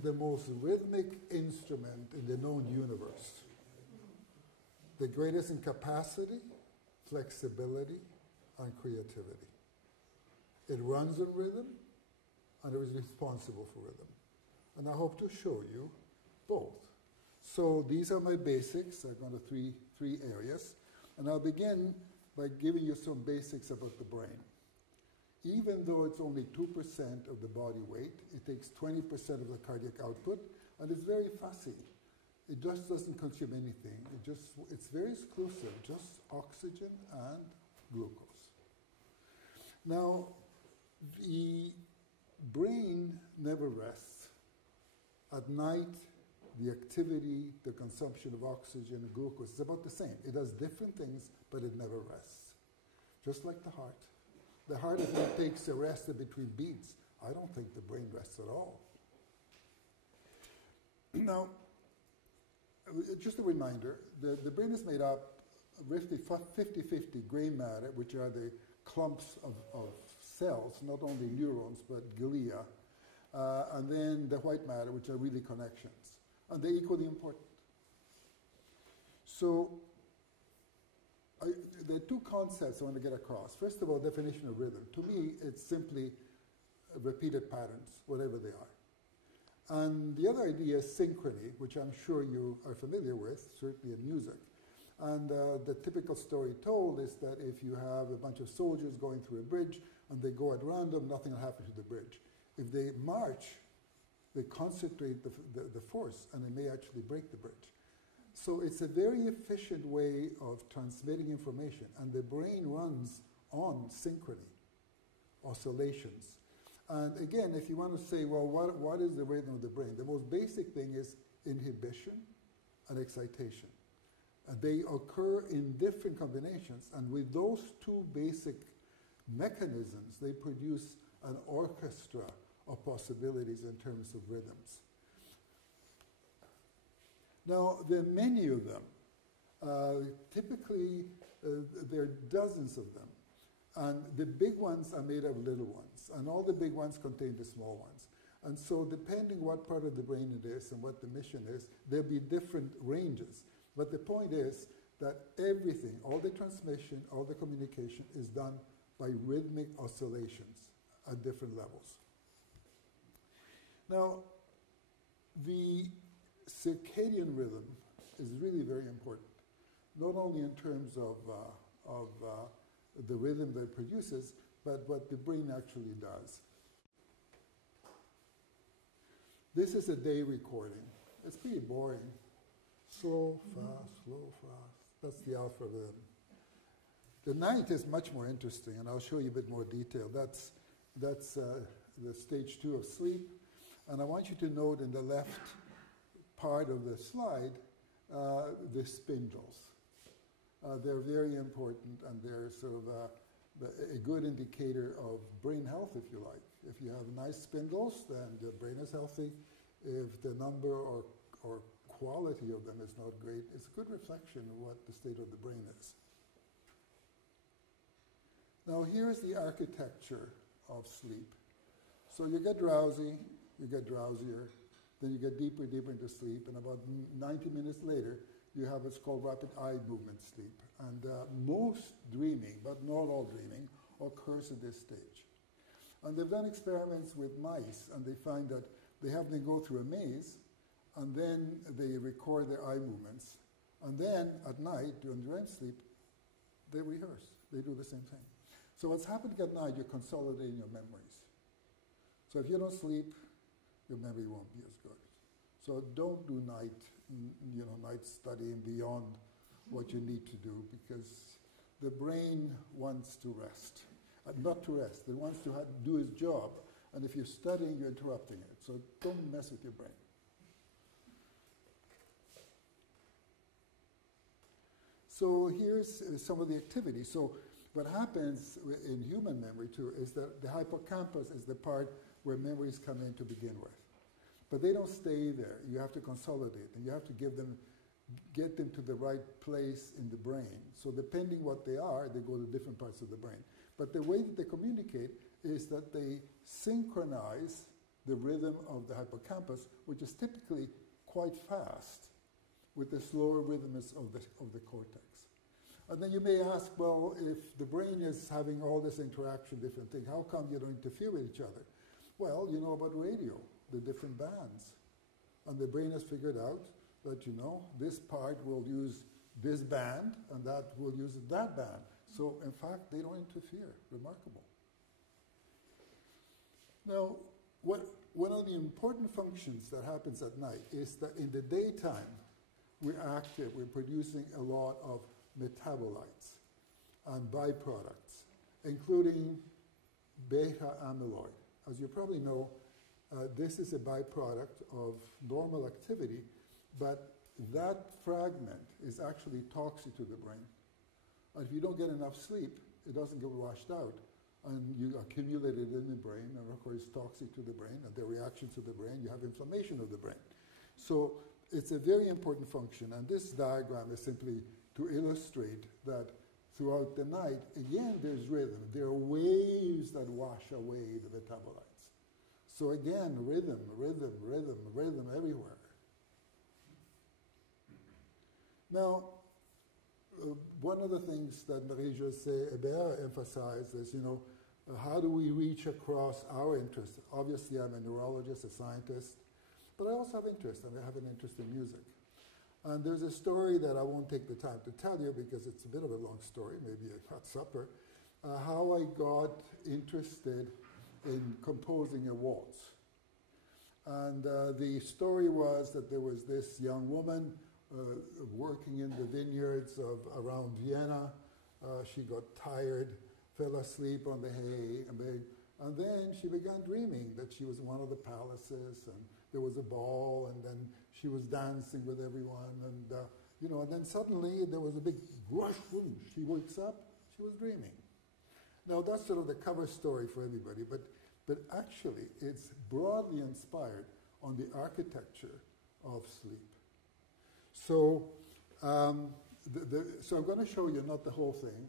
is the most rhythmic instrument in the known universe. The greatest in capacity, flexibility, and creativity. It runs in rhythm, and it is responsible for rhythm. And I hope to show you both. So these are my basics. I've gone to three areas. And I'll begin by giving you some basics about the brain. Even though it's only 2% of the body weight, it takes 20% of the cardiac output, and it's very fussy. It just doesn't consume anything. It's very exclusive, just oxygen and glucose. Now, the brain never rests. At night, the activity, the consumption of oxygen and glucose is about the same. It does different things, but it never rests. Just like the heart. The heart, if it takes a rest in between beats, I don't think the brain rests at all. Now, just a reminder, the brain is made up of 50-50 gray matter, which are the clumps of cells, not only neurons, but glia, and then the white matter, which are really connections. And they're equally important. So, there are two concepts I want to get across. First of all, definition of rhythm. To me, it's simply repeated patterns, whatever they are. And the other idea is synchrony, which I'm sure you are familiar with, certainly in music. And the typical story told is that if you have a bunch of soldiers going through a bridge and they go at random, nothing will happen to the bridge. If they march, they concentrate the force, and they may actually break the bridge. So it's a very efficient way of transmitting information, and the brain runs on synchrony, oscillations. And again, if you want to say, well, what is the rhythm of the brain? The most basic thing is inhibition and excitation. And they occur in different combinations, and with those two basic mechanisms, they produce an orchestra of possibilities in terms of rhythms. Now, there are many of them. Typically, there are dozens of them. And the big ones are made of little ones. And all the big ones contain the small ones. And so depending what part of the brain it is and what the mission is, there'll be different ranges. But the point is that everything, all the transmission, all the communication is done by rhythmic oscillations at different levels. Now, the circadian rhythm is really very important, not only in terms of the rhythm that it produces, but what the brain actually does. This is a day recording. It's pretty boring. Slow, fast. That's the alpha rhythm. The night is much more interesting, and I'll show you a bit more detail. That's the stage 2 of sleep. And I want you to note in the left part of the slide the spindles. They're very important, and they're sort of a good indicator of brain health, if you like. If you have nice spindles, then the brain is healthy. If the number or quality of them is not great, it's a good reflection of what the state of the brain is. Now here's the architecture of sleep. So you get drowsy, you get drowsier, then you get deeper into sleep, and about 90 minutes later, you have what's called rapid eye movement sleep. And most dreaming, but not all dreaming, occurs at this stage. And they've done experiments with mice, and they find that they have them go through a maze, and then they record their eye movements. And then at night, during REM sleep, they rehearse. They do the same thing. So what's happening at night, you're consolidating your memories. So if you don't sleep, your memory won't be as good. So don't do night studying beyond what you need to do, because the brain wants to rest. Not to rest, it wants to do its job. And if you're studying, you're interrupting it. So don't mess with your brain. So here's some of the activity. So what happens in human memory too is that the hippocampus is the part where memories come in to begin with. But they don't stay there. You have to consolidate them. You have to get them to the right place in the brain. So depending what they are, they go to different parts of the brain. But the way that they communicate is that they synchronize the rhythm of the hippocampus, which is typically quite fast, with the slower rhythms of the cortex. And then you may ask, well, if the brain is having all this interaction, different things, how come you don't interfere with each other? Well, you know about radio, the different bands. And the brain has figured out that, you know, this part will use this band, and that will use that band. So, in fact, they don't interfere. Remarkable. Now, one of the important functions that happens at night is that in the daytime, we're active, we're producing a lot of metabolites and byproducts, including beta amyloid. As you probably know, this is a byproduct of normal activity, but that fragment is actually toxic to the brain. And if you don't get enough sleep, it doesn't get washed out, and you accumulate it in the brain, and of course it's toxic to the brain, and the reactions to the brain, you have inflammation of the brain. So it's a very important function, and this diagram is simply to illustrate that throughout the night, again, there's rhythm. There are waves that wash away the metabolites. So again, rhythm, rhythm, rhythm, rhythm everywhere. Now, one of the things that Marie-Josée emphasized is, you know, how do we reach across our interests? Obviously, I'm a neurologist, a scientist, but I also have interest, and I have an interest in music. And there's a story that I won't take the time to tell you because it's a bit of a long story, maybe a hot supper, how I got interested in composing a waltz. And the story was that there was this young woman working in the vineyards around Vienna. She got tired, fell asleep on the hay, and then she began dreaming that she was in one of the palaces, and there was a ball, and then she was dancing with everyone, and you know, and then suddenly there was a big rush. Boom, she wakes up. She was dreaming. Now that's sort of the cover story for everybody, but actually it's broadly inspired on the architecture of sleep. So, so I'm going to show you not the whole thing,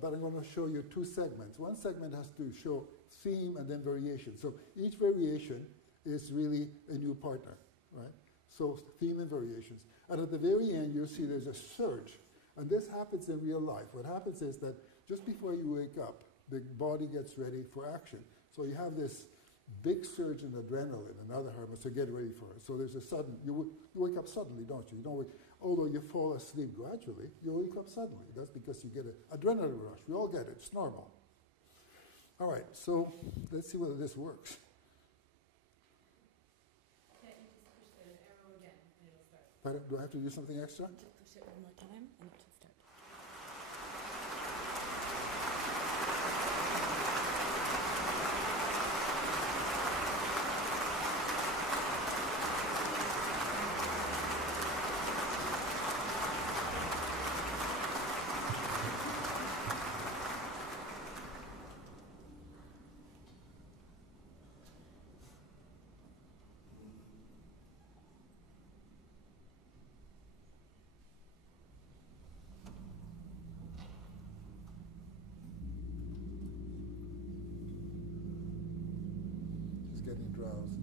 but I'm going to show you two segments. One segment has to show theme and then variation. So each variation is really a new partner, right? So theme and variations. And at the very end, you'll see there's a surge. And this happens in real life. What happens is that just before you wake up, the body gets ready for action. So you have this big surge in adrenaline and other hormones to get ready for it. So there's a sudden, you wake up suddenly, don't you? You don't wake, although you fall asleep gradually, you wake up suddenly. That's because you get an adrenaline rush. We all get it. It's normal. All right, so let's see whether this works. Yeah, you just push the arrow again and it'll start. Pardon, do I have to do something extra? Just push it one more time and it should start. Getting drowsy.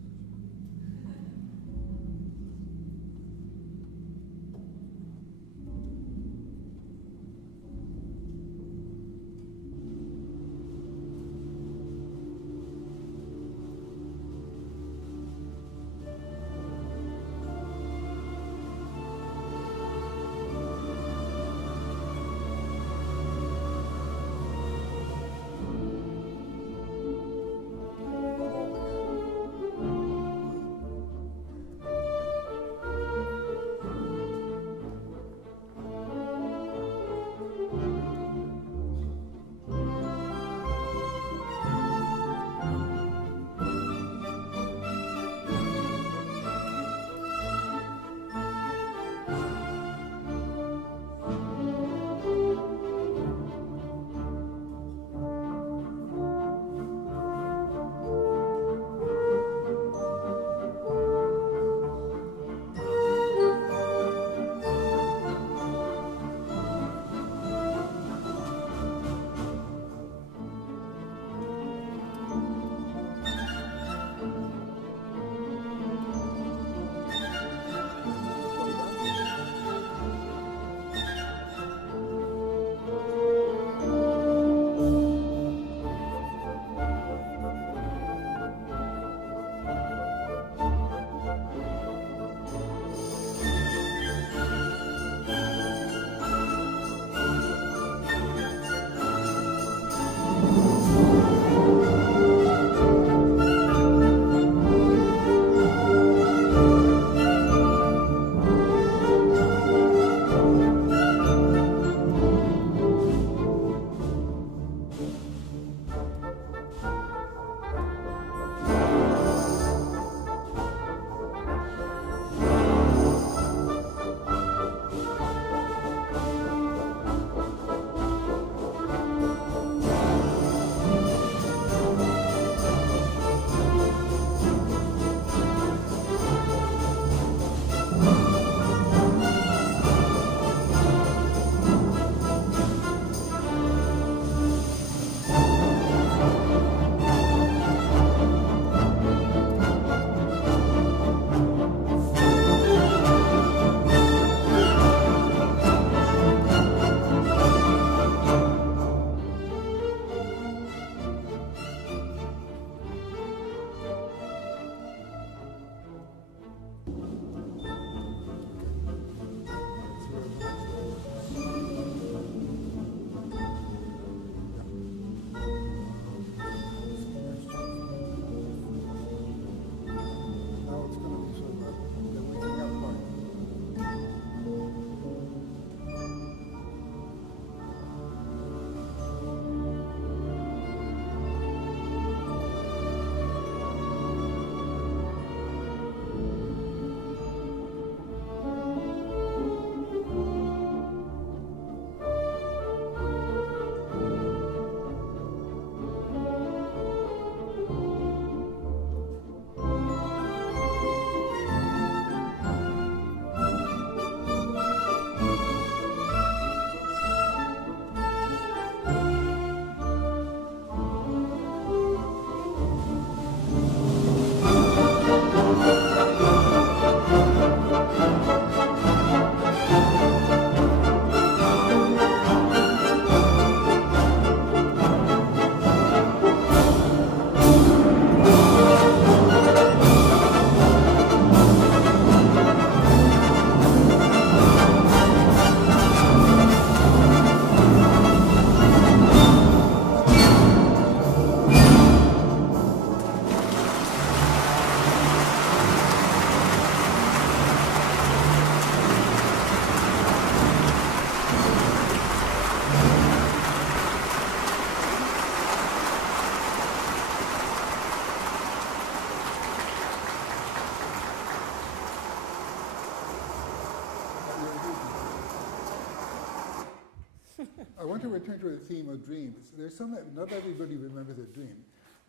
want to return to the theme of dreams. There's some, not everybody remembers a dream,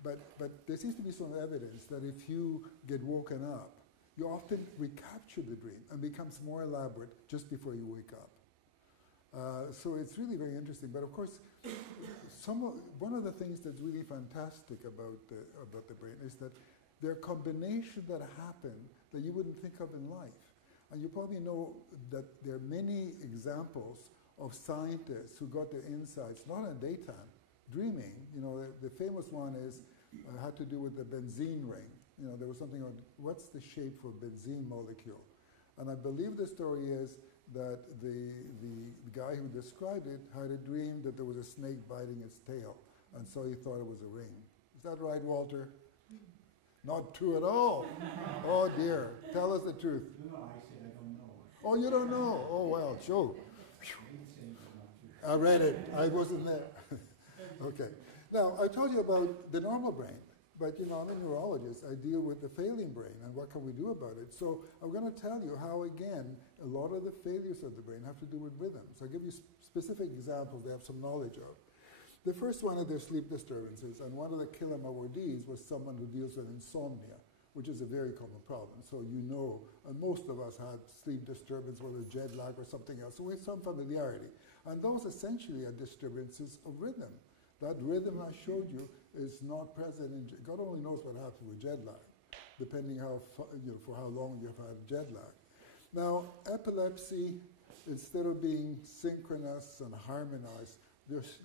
but there seems to be some evidence that if you get woken up, you often recapture the dream and becomes more elaborate just before you wake up. So it's really very interesting. But of course, one of the things that's really fantastic about the brain is that there are combinations that happen that you wouldn't think of in life. And you probably know that there are many examples of scientists who got their insights not in daytime, dreaming. You know, the famous one is had to do with the benzene ring. You know, there was something on what's the shape for a benzene molecule, and I believe the story is that the guy who described it had a dream that there was a snake biting its tail, and so he thought it was a ring. Is that right, Walter? Not true at all. Oh dear, tell us the truth. No, I said I don't know. Oh, you don't know? Oh well, sure. I read it. I wasn't there. Okay. Now, I told you about the normal brain, but you know, I'm a neurologist. I deal with the failing brain, and what can we do about it? So I'm going to tell you how, again, a lot of the failures of the brain have to do with rhythms. I'll give you specific examples they have some knowledge of. The first one is their sleep disturbances, and one of the Kilam awardees was someone who deals with insomnia, which is a very common problem. So you know, and most of us had sleep disturbance, whether jet lag or something else, so we have some familiarity. And those essentially are disturbances of rhythm. That rhythm I showed you is not present in, God only knows what happens with jet lag, depending how, for how long you've had jet lag. Now, epilepsy, instead of being synchronous and harmonized,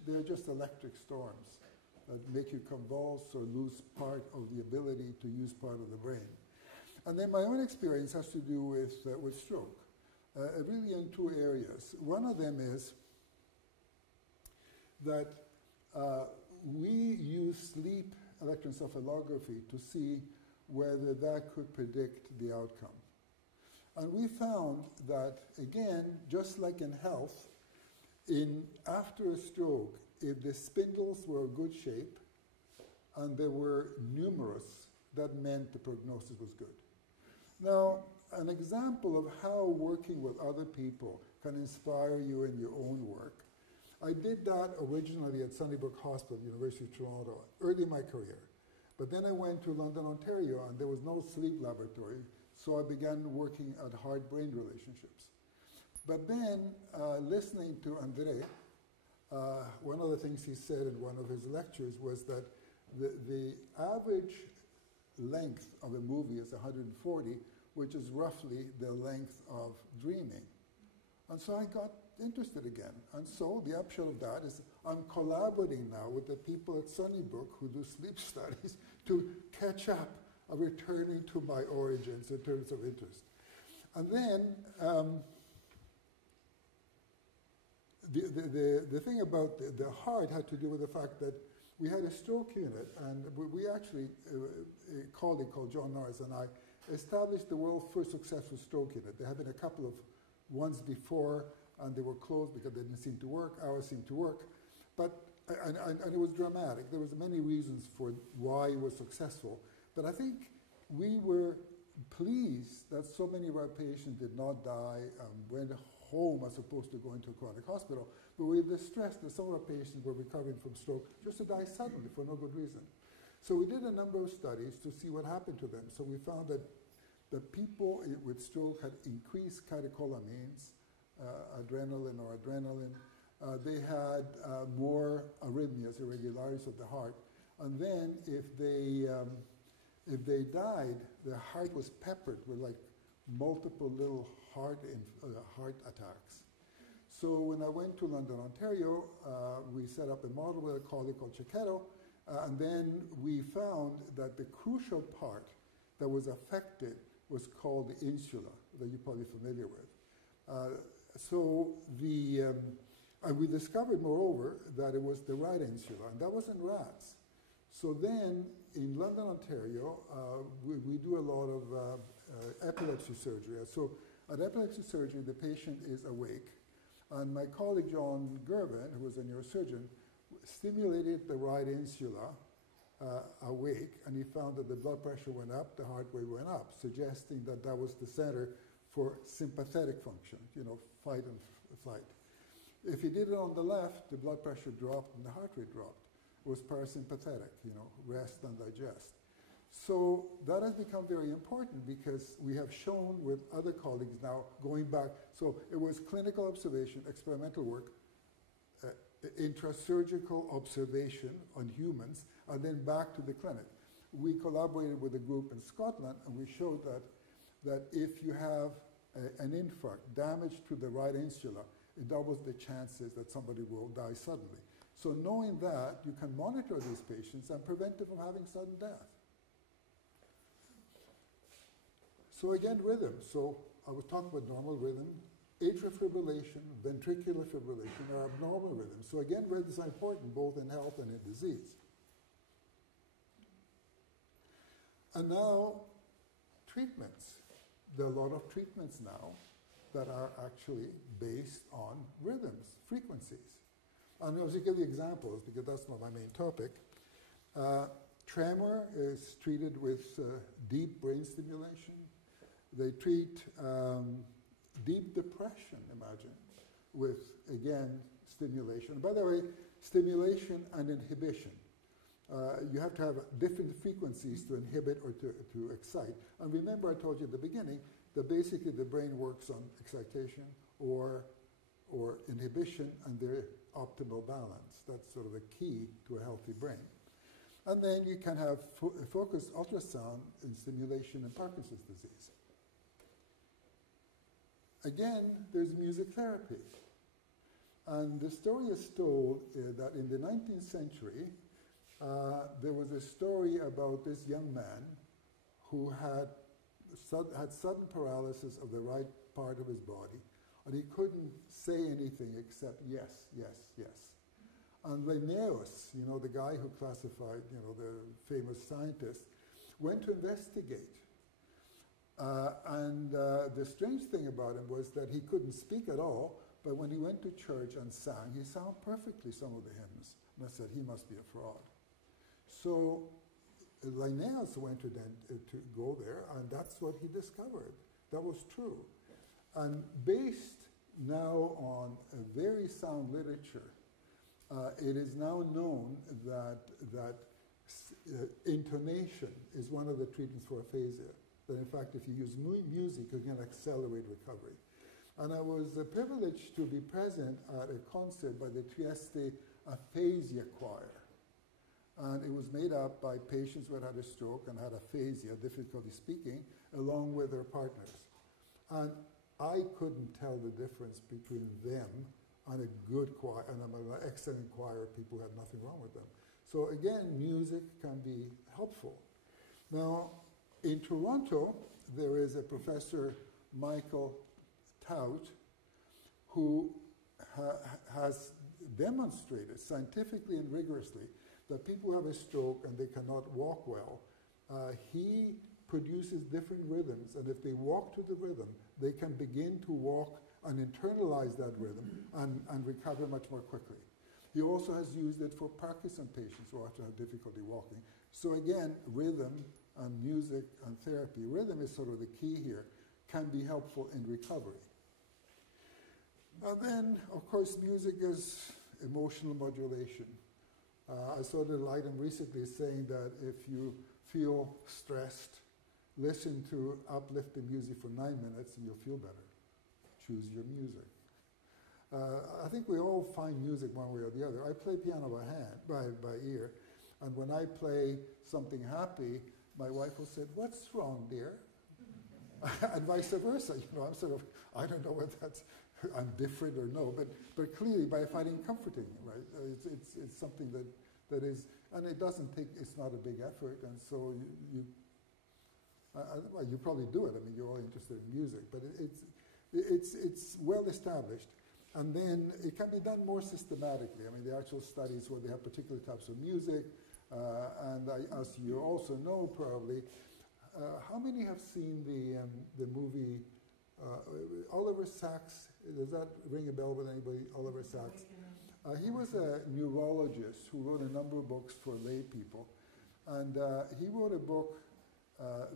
they're just electric storms that make you convulse or lose part of the ability to use part of the brain. And then my own experience has to do with stroke, really in two areas. One of them is that we use sleep electroencephalography to see whether that could predict the outcome. And we found that, again, just like in health, after a stroke, if the spindles were in good shape and they were numerous, that meant the prognosis was good. Now, an example of how working with other people can inspire you in your own work. I did that originally at Sunnybrook Hospital, University of Toronto, early in my career. But then I went to London, Ontario, and there was no sleep laboratory, so I began working at heart-brain relationships. But then, listening to André, one of the things he said in one of his lectures was that the average length of a movie is 140, which is roughly the length of dreaming. And so I got interested again. And so the upshot of that is I'm collaborating now with the people at Sunnybrook who do sleep studies to catch up, returning to my origins in terms of interest. And then the thing about the heart had to do with the fact that we had a stroke unit, and we actually, a colleague called John Norris and I, established the world's first successful stroke unit. There have been a couple of ones before, and they were closed because they didn't seem to work. Ours seemed to work. And it was dramatic. There was many reasons for why it was successful. But I think we were pleased that so many of our patients did not die and went home as opposed to going to a chronic hospital. But we were distressed that some of our patients were recovering from stroke just to die suddenly for no good reason. So we did a number of studies to see what happened to them. So we found that the people with stroke had increased catecholamines, adrenaline or adrenaline. They had more arrhythmias, irregularities of the heart. And then if they died, their heart was peppered with like multiple little heart attacks. So when I went to London, Ontario, we set up a model with a colleague called Chiquetto, and then we found that the crucial part that was affected was called the insula, that you're probably familiar with. And we discovered, moreover, that it was the right insula, and that was in rats. So then, in London, Ontario, we do a lot of epilepsy surgery. So at epilepsy surgery, the patient is awake, and my colleague John Gervin, who was a neurosurgeon, stimulated the right insula awake, and he found that the blood pressure went up, the heart rate went up, suggesting that that was the center for sympathetic function, fight and flight. If you did it on the left, the blood pressure dropped and the heart rate dropped. It was parasympathetic, rest and digest. So that has become very important because we have shown with other colleagues now going back. So it was clinical observation, experimental work, intrasurgical observation on humans, and then back to the clinic. We collaborated with a group in Scotland, and we showed that if you have an infarct, damage to the right insula, it doubles the chances that somebody will die suddenly. So knowing that, you can monitor these patients and prevent them from having sudden death. So again, rhythm. So I was talking about normal rhythm. Atrial fibrillation, ventricular fibrillation are abnormal rhythms. So again, rhythms are important both in health and in disease. And now, treatments. There are a lot of treatments now that are actually based on rhythms, frequencies. And I'll just give you examples because that's not my main topic. Tremor is treated with deep brain stimulation. They treat deep depression, imagine, with, again, stimulation. By the way, stimulation and inhibition. You have to have different frequencies to inhibit or to excite. And remember I told you at the beginning that basically the brain works on excitation or inhibition and their optimal balance. That's sort of the key to a healthy brain. And then you can have focused ultrasound in stimulation in Parkinson's disease. Again, there's music therapy. And the story is told that in the 19th century, there was a story about this young man who had sudden paralysis of the right part of his body, and he couldn't say anything except yes, yes, yes. And Linnaeus, the guy who classified, the famous scientist, went to investigate. And the strange thing about him was that he couldn't speak at all, but when he went to church and sang, he sang perfectly some of the hymns. And I said, he must be a fraud. So Linnaeus went to go there, and that's what he discovered. That was true. And based now on a very sound literature, it is now known that intonation is one of the treatments for aphasia. That in fact, if you use music, you can accelerate recovery. And I was privileged to be present at a concert by the Trieste Aphasia Choir. And it was made up by patients who had had a stroke and had aphasia, difficulty speaking, along with their partners. And I couldn't tell the difference between them and a good choir, and an excellent choir of people who had nothing wrong with them. So again, music can be helpful. Now, in Toronto, there is a Professor Michael Tout who has demonstrated scientifically and rigorously that people who have a stroke and they cannot walk well, he produces different rhythms, and if they walk to the rhythm, they can begin to walk and internalize that rhythm and recover much more quickly. He also has used it for Parkinson patients who often have difficulty walking. So again, rhythm and music and therapy. Rhythm is sort of the key here, can be helpful in recovery. And then, of course, music is emotional modulation. I saw a little item recently saying that if you feel stressed, listen to uplifting music for 9 minutes and you'll feel better. Choose your music. I think we all find music one way or the other. I play piano by ear, and when I play something happy, my wife will say, "What's wrong, dear?" And vice versa. I'm sort of, I don't know whether I'm different or no, but clearly by finding comforting, right? It's something that is, and it doesn't take, it's not a big effort, and so well, you probably do it. I mean, you're all interested in music, but it's well established. And then it can be done more systematically. I mean, the actual studies where they have particular types of music, and as you also know probably, how many have seen the movie Oliver Sacks? Does that ring a bell with anybody? Oliver Sacks. He was a neurologist who wrote a number of books for lay people, and he wrote a book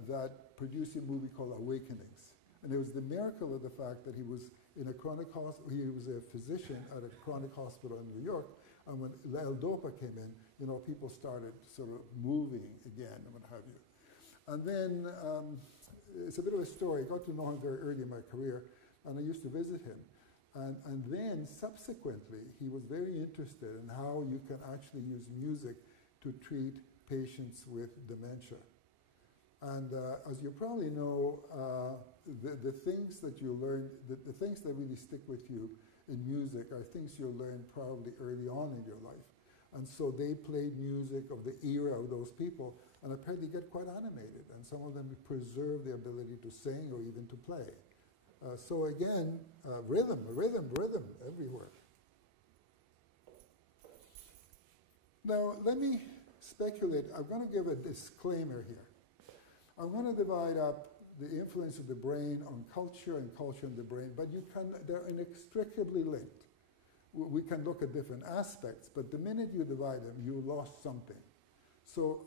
that produced a movie called Awakenings. And it was the miracle of the fact that he was in a chronic hospital. He was a physician at a chronic hospital in New York, and when L-DOPA came in, you know, people started sort of moving again and what have you. And then it's a bit of a story. I got to know him very early in my career, and I used to visit him. And then subsequently, he was very interested in how you can actually use music to treat patients with dementia. And as you probably know, the things that you learn, the things that really stick with you in music are things you'll learn probably early on in your life. And so they played music of the era of those people, and apparently get quite animated, and some of them preserve the ability to sing or even to play. So again, rhythm everywhere. Now, let me speculate. I'm going to give a disclaimer here. I'm going to divide up the influence of the brain on culture and culture on the brain, but they're inextricably linked. We can look at different aspects, but the minute you divide them, you lost something. So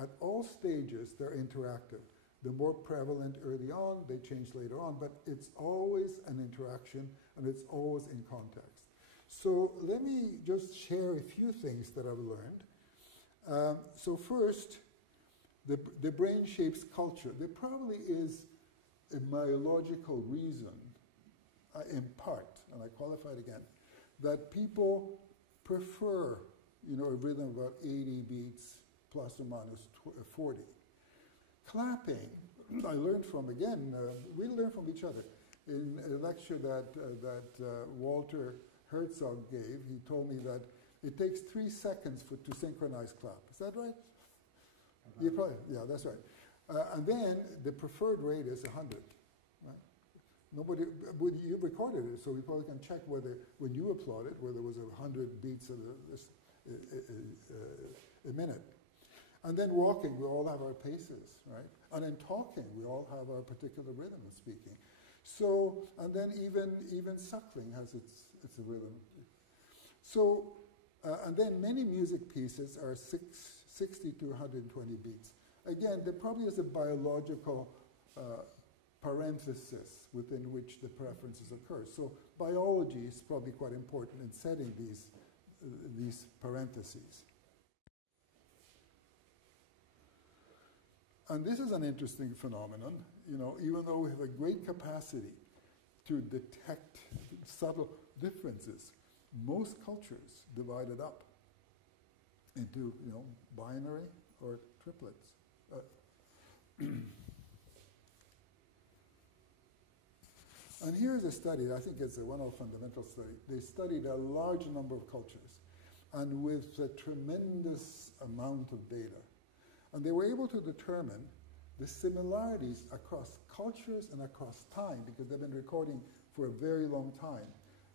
at all stages, they're interactive. The more prevalent early on, they change later on, but it's always an interaction, and it's always in context. So let me just share a few things that I've learned. So first, the brain shapes culture. There probably is a biological reason, in part, and I qualify it again, that people prefer, you know, a rhythm of about 80 beats plus or minus 40. Clapping, I learned from, again, we learn from each other. In a lecture that Walter Herzog gave, he told me that it takes 3 seconds to synchronize clap. Is that right? You probably, yeah, that's right. And then the preferred rate is 100. Right? Nobody, you recorded it, so we probably can check whether, when you applauded, whether it was 100 beats a minute. And then walking, we all have our paces, right? And in talking, we all have our particular rhythm of speaking. So, and then even suckling has its rhythm. So, and then many music pieces are 60 to 120 beats. Again, there probably is a biological parenthesis within which the preferences occur. So biology is probably quite important in setting these parentheses. And this is an interesting phenomenon. You know, even though we have a great capacity to detect subtle differences, most cultures divide it up into, you know, binary or triplets. And here's a study, I think it's a one-off fundamental study. They studied a large number of cultures, and with a tremendous amount of data. And they were able to determine the similarities across cultures and across time, because they've been recording for a very long time,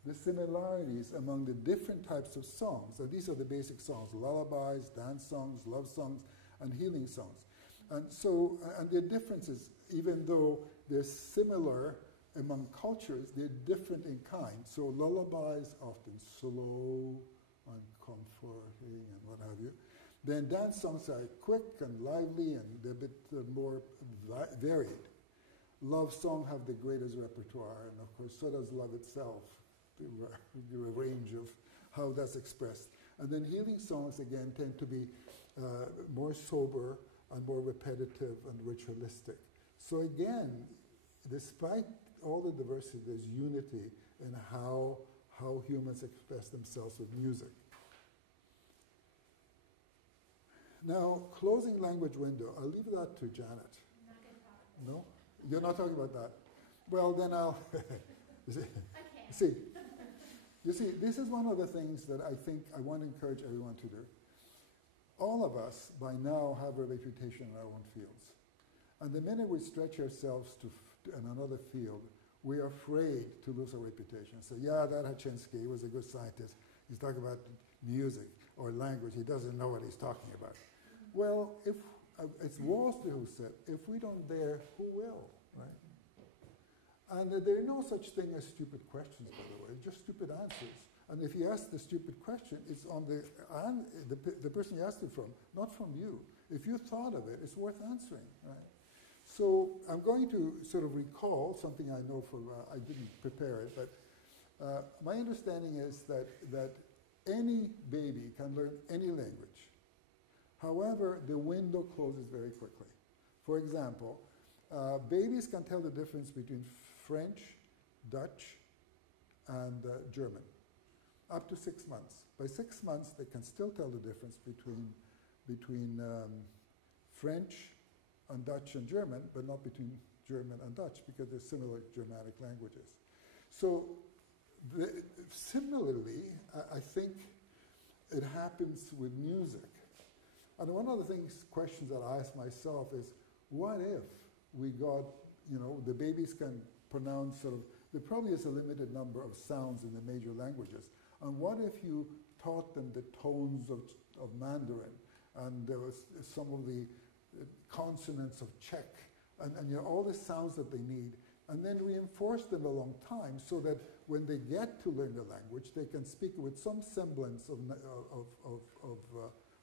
the similarities among the different types of songs. So these are the basic songs: lullabies, dance songs, love songs, and healing songs. And so, and their differences, even though they're similar among cultures, they're different in kind. So lullabies often slow and comforting and what have you. Then dance songs are quick and lively and they're a bit more varied. Love songs have the greatest repertoire, and of course so does love itself, the range of how that's expressed. And then healing songs again tend to be more sober and more repetitive and ritualistic. So again, despite all the diversity, there's unity in how humans express themselves with music. Now, closing language window, I'll leave that to Janet. Not going to talk. No? You're not talking about that? Well, then I'll... Okay. You see, this is one of the things that I think I want to encourage everyone to do. All of us, by now, have a reputation in our own fields. And the minute we stretch ourselves to another field, we're afraid to lose our reputation. So, yeah, that Hachinski was a good scientist. He's talking about music or language. He doesn't know what he's talking about. Well, if it's Walter who said, if we don't dare, who will, right? And there are no such thing as stupid questions, by the way, just stupid answers. And if you ask the stupid question, it's on the person you asked it from, not from you. If you thought of it, it's worth answering, right? So I'm going to sort of recall something I know from, I didn't prepare it, but my understanding is that any baby can learn any language. However, the window closes very quickly. For example, babies can tell the difference between French, Dutch, and German, up to 6 months. By 6 months, they can still tell the difference between French and Dutch and German, but not between German and Dutch, because they're similar Germanic languages. So similarly, I think it happens with music. And one of the questions that I ask myself is, what if we got, the babies can pronounce sort of, there probably is a limited number of sounds in the major languages. And what if you taught them the tones of Mandarin, and there was some of the consonants of Czech, and all the sounds that they need, and then reinforce them a long time so that when they get to learn the language, they can speak with some semblance of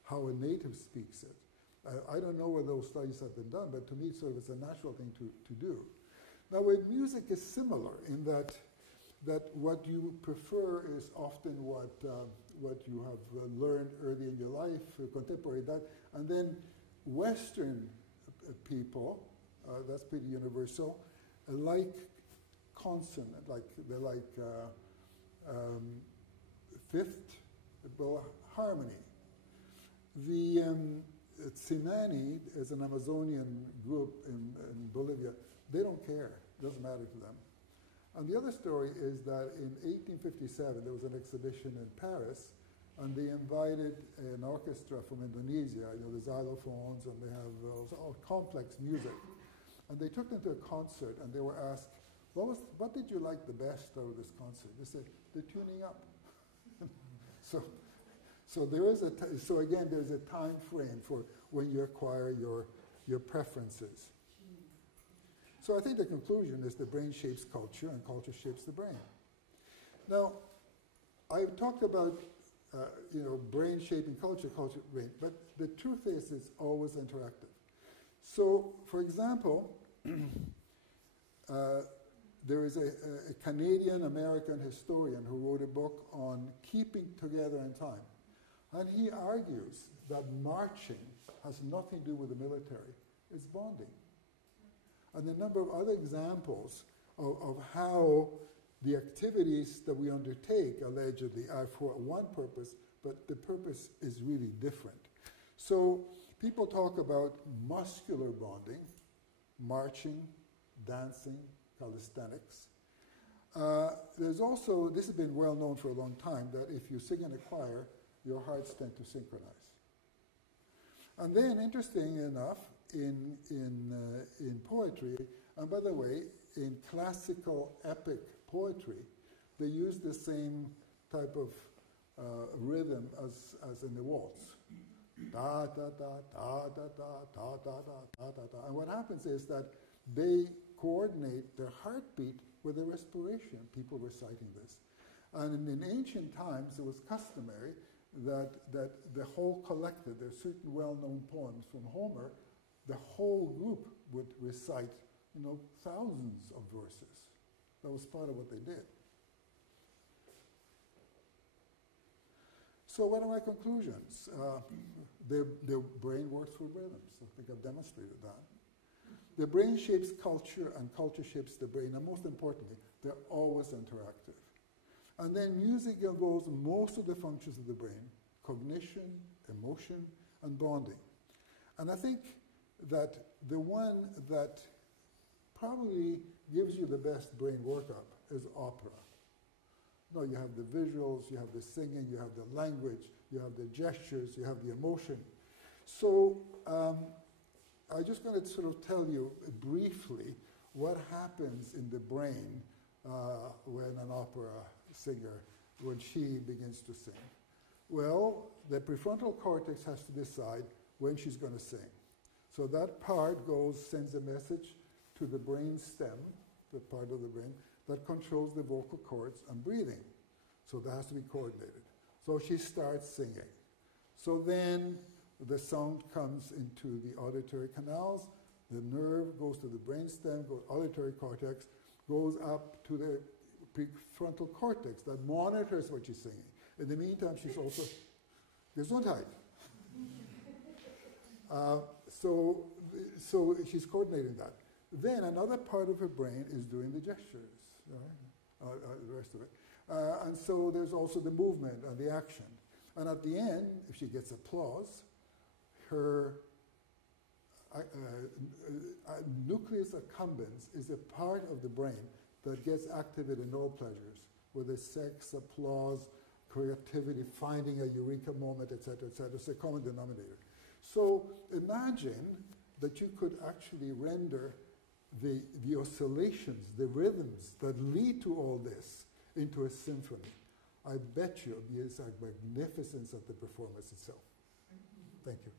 how a native speaks it. I don't know whether those studies have been done, but to me, sort of, it's a natural thing to do. Now, with music is similar in that what you prefer is often what you have learned early in your life, contemporary that, and then Western people, that's pretty universal, like consonant, they like fifth, well, harmony. The Tsimane is an Amazonian group in Bolivia. They don't care. It doesn't matter to them. And the other story is that in 1857, there was an exhibition in Paris, and they invited an orchestra from Indonesia, the xylophones, and they have all complex music. And they took them to a concert, and they were asked, what did you like the best out of this concert? They said, the tuning up. So there is so again, there's a time frame for when you acquire your preferences. So I think the conclusion is the brain shapes culture and culture shapes the brain. Now, I've talked about brain shaping culture, culture brain, but the truth is it's always interactive. So, for example, there is a Canadian-American historian who wrote a book on keeping together in time. And he argues that marching has nothing to do with the military. It's bonding. And a number of other examples of how the activities that we undertake allegedly are for one purpose, but the purpose is really different. So people talk about muscular bonding, marching, dancing, calisthenics. There's also, this has been well known for a long time, that if you sing in a choir, your hearts tend to synchronize. And then, interesting enough, in poetry, and by the way, in classical epic poetry, they use the same type of rhythm as in the waltz. Da da da da da da da da da da da. And what happens is that they coordinate their heartbeat with their respiration. People reciting this, and in ancient times, it was customary that the whole collective, there's certain well-known poems from Homer, the whole group would recite, thousands of verses. That was part of what they did. So what are my conclusions? Their brain works with rhythms. I think I've demonstrated that. The brain shapes culture and culture shapes the brain, and most importantly, they're always interactive. And then music involves most of the functions of the brain: cognition, emotion, and bonding. And I think that the one that probably gives you the best brain workup is opera. No, you have the visuals, you have the singing, you have the language, you have the gestures, you have the emotion. So I'm just going to sort of tell you briefly what happens in the brain when an opera singer, when she begins to sing. Well, the prefrontal cortex has to decide when she's going to sing. So that part sends a message to the brain stem, the part of the brain that controls the vocal cords and breathing. So that has to be coordinated. So she starts singing. So then the sound comes into the auditory canals, The nerve goes to the brainstem, goes auditory cortex, goes up to the prefrontal cortex that monitors what she's singing. In the meantime, she's also, Gesundheit. So she's coordinating that. Then another part of her brain is doing the gestures, right? The rest of it. And so there's also the movement and the action. And at the end, if she gets applause, her nucleus accumbens is a part of the brain that gets activated in all pleasures, whether sex, applause, creativity, finding a eureka moment, etc., etc. It's a common denominator. So imagine that you could actually render the oscillations, the rhythms that lead to all this into a symphony. I bet you it'll be a magnificence of the performance itself. Thank you.